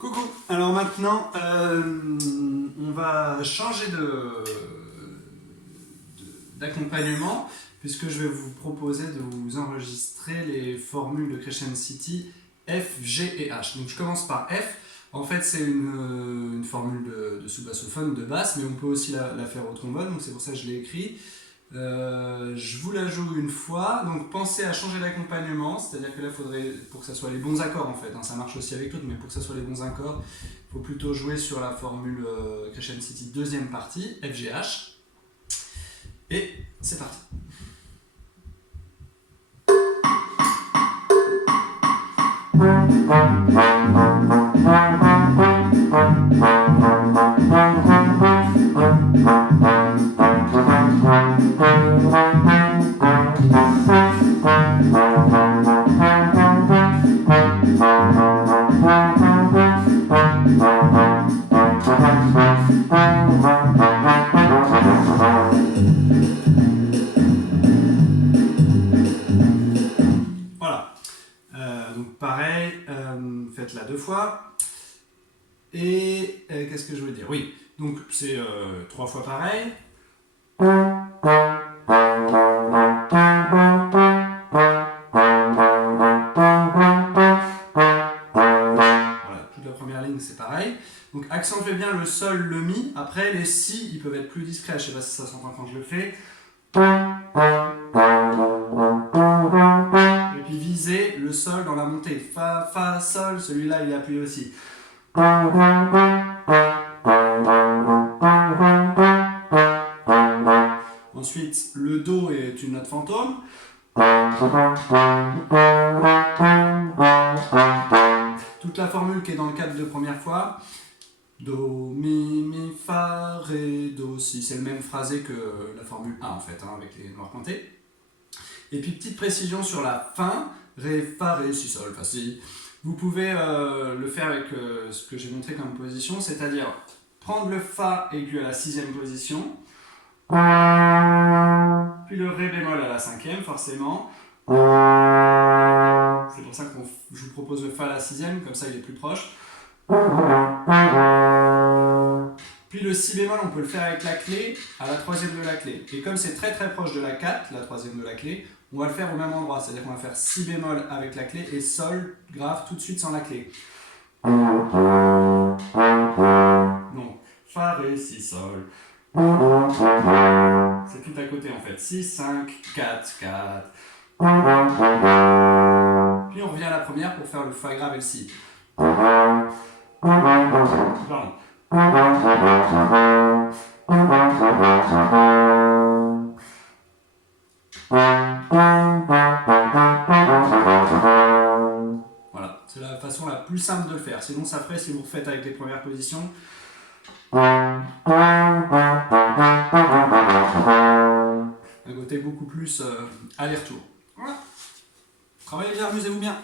Coucou, alors maintenant on va changer d'accompagnement puisque je vais vous proposer de vous enregistrer les formules de Crescencity F, G et H. Donc je commence par F. En fait c'est une formule de sous-bassophone de basse, mais on peut aussi la faire au trombone, donc c'est pour ça que je l'ai écrit. Je vous la joue une fois, donc pensez à changer d'accompagnement, c'est-à-dire que là il faudrait, pour que ça soit les bons accords en fait, hein, ça marche aussi avec l'autre, mais pour que ça soit les bons accords, il faut plutôt jouer sur la formule Crescencity deuxième partie, F, G, H, et c'est parti. Voilà, donc pareil, faites-la deux fois. Et qu'est-ce que je veux dire? Oui, donc c'est trois fois pareil. Voilà, toute la première ligne c'est pareil. Donc accentuez bien le sol, le mi. Après les si, ils peuvent être plus discrets. Je ne sais pas si ça s'entend quand je le fais. Et puis visez le sol dans la montée. Fa, fa, sol, celui-là il est appuyé aussi. Ensuite, le do est une note fantôme. Toute la formule qui est dans le cadre de première fois. Do, mi, mi, fa, ré, do, si. C'est le même phrasé que la formule 1 en fait, hein, avec les noirs pointés. Et puis petite précision sur la fin. Ré, fa, ré, si, sol, fa, si. Vous pouvez le faire avec ce que j'ai montré comme position, c'est-à-dire prendre le fa aigu à la 6e position, puis le ré bémol à la 5e forcément. C'est pour ça que je vous propose le fa à la 6e, comme ça il est plus proche. Puis le si bémol, on peut le faire avec la clé à la 3e de la clé. Et comme c'est très très proche de la 4, la 3e de la clé, on va le faire au même endroit. C'est-à-dire qu'on va faire si bémol avec la clé et sol grave tout de suite sans la clé. Donc, fa, ré, si, sol. C'est tout à côté en fait. 6, 5, 4, 4. Puis on revient à la première pour faire le fa grave et le si. Pardon. Voilà, c'est la façon la plus simple de le faire. Sinon ça ferait si vous refaites avec les premières positions. Un côté beaucoup plus aller-retour. Voilà. Travaillez bien, amusez-vous bien.